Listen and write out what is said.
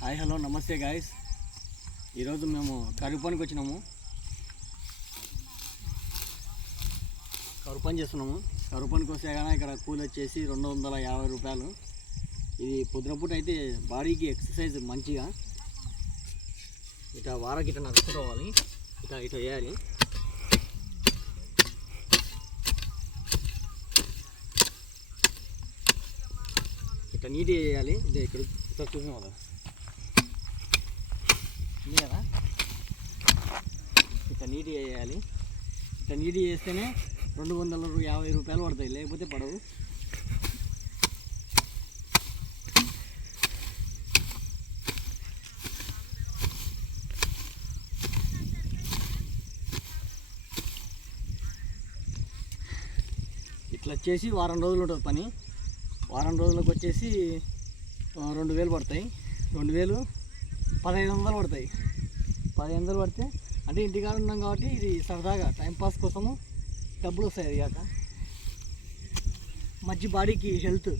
Hi hello నమస్తే guys ఈరోజు మేము కరువు పనికి వచ్చినాము. కరువు చేస్తున్నాము. కరువు వస్తే కానీ ఇక్కడ కూలి వచ్చేసి రెండు వందల యాభై రూపాయలు. ఇది పొద్దునప్పుడు అయితే బాడీకి ఎక్సర్సైజ్ మంచిగా. ఇట్లా వారకి ఇట నడుచుకోవాలి ఇట్లా ఇట చేయాలి ఇట్లా నీట్ చేయాలి ఇదే ఇక్కడ ఇక్కడ చూసిన కదా. ఉంది కదా ఇట్లా నీట్గా చేయాలి ఇట్లా నీట్ చేస్తేనే రెండు వందల యాభై రూపాయలు పడతాయి. లేకపోతే పడవు. ఇట్లా చేసి వారం రోజులు ఉంటుంది పని. వారం రోజులకు వచ్చేసి రెండు వేలు పడతాయి. రెండు వేలు పదహైదు వందలు పడతాయి. పదిహేను వందలు పడితే అంటే ఇంటికాడ ఉన్నాం కాబట్టి ఇది సరదాగా టైంపాస్ కోసము డబ్బులు వస్తాయి అది కాక. మంచి బాడీకి హెల్త్